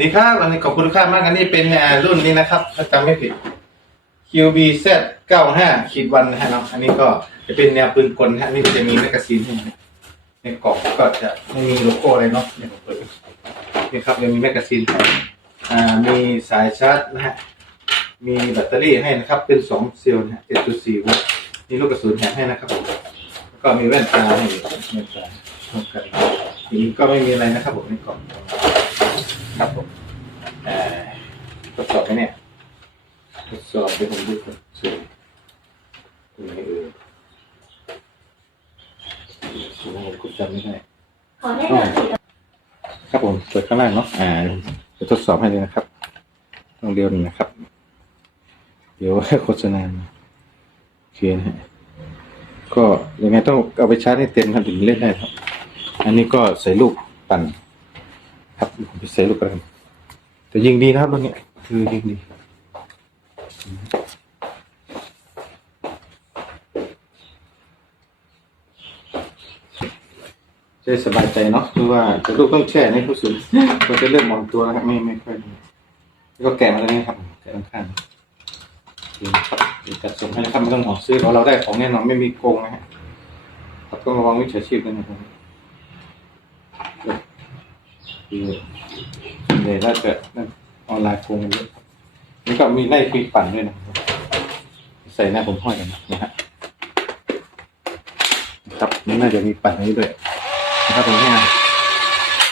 ดีครับอันนี้ขอบคุณค่ามากอันนี้เป็นรุ่นนี้นะครับถ้าจำไม่ผิด QBZ 95ขีดวันนะฮะเนาะอันนี้ก็จะเป็นแนวปืนกลนะฮะนี่ก็จะมีแมกกาซีนให้ในกล่องก็จะไม่มีโลโก้อะไรเนาะเนี่ยผมเปิดนี่ครับยังมีแมกกาซีนอ่ามีสายชาร์จนะฮะมีแบตเตอรี่ให้นะครับ เป็น2เซลล์นะฮะ7.4โวลต์มีลูกกระสุนแถมให้นะครับแล้วก็มีแว่นตาให้แว่นตาเท่ากันทีนี้ก็ไม่มีอะไรนะครับผมในกล่องครับผมเอ่อทดสอบไหมเนี่ย ทดสอบเดี๋ยวผมดูก่อนสูงตรงไหนเออสูงผมก็จำไม่ได้ขอได้หน่อยสิครับผมเปิดข้างล่างเนาะอ่าจะทดสอบให้เลยนะครับ ต้องเร็วหนึ่งนะครับ เดี๋ยวโฆษณามาโอเคนะฮะก็ยังไงต้องเอาไปชาร์จให้เต็มครับถึงเล่นได้ครับ อันนี้ก็ใส่ลูกปั่นครับผมไปใส่ลูกกันแต่ยิงดีนะครับรถนี้คือยิงดี จะสบายใจเนาะคือว่าแต่ลูกต้องแช่ในผู้สูงมันจะเริ่มมองตัวแล้วครับไม่ไม่ค่อยแล้วก็แกะมาแล้วนี่ครับแกะข้างๆเคครับเดี๋ยวจัดส่งให้นะครับไม่ต้องห่วงซื้อของเราได้ของแน่นอนไม่มีโกงนะฮะครับต้องระวังวิชาชีพด้วยนะครับคือเดี๋ยวถ้าเกิดออนไลน์โกงเยอะ นี่ก็มีไล่คุยปั่นด้วยนะครับใส่หน้าผมห้อยกันนะฮะครับนี่น่าจะมีปั่นนี้ด้วยนะครับผมเนี่ย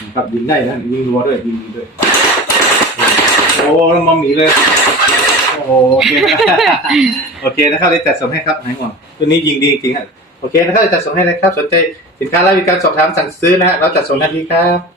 นะครับยิงได้นะยิงรัวด้วยยิงดีด้วย โอ้มาหมีเลย โอเคนะโอเคนะครับได้จัดส่งให้ครับนายห่วงตัวนี้ยิงดีจริงๆครับโอเคนะครับได้จัดส่งให้เลยครับ สนใจสินค้าและบริการสอบถามสั่งซื้อนะฮะเราจัดส่งทันทีครับ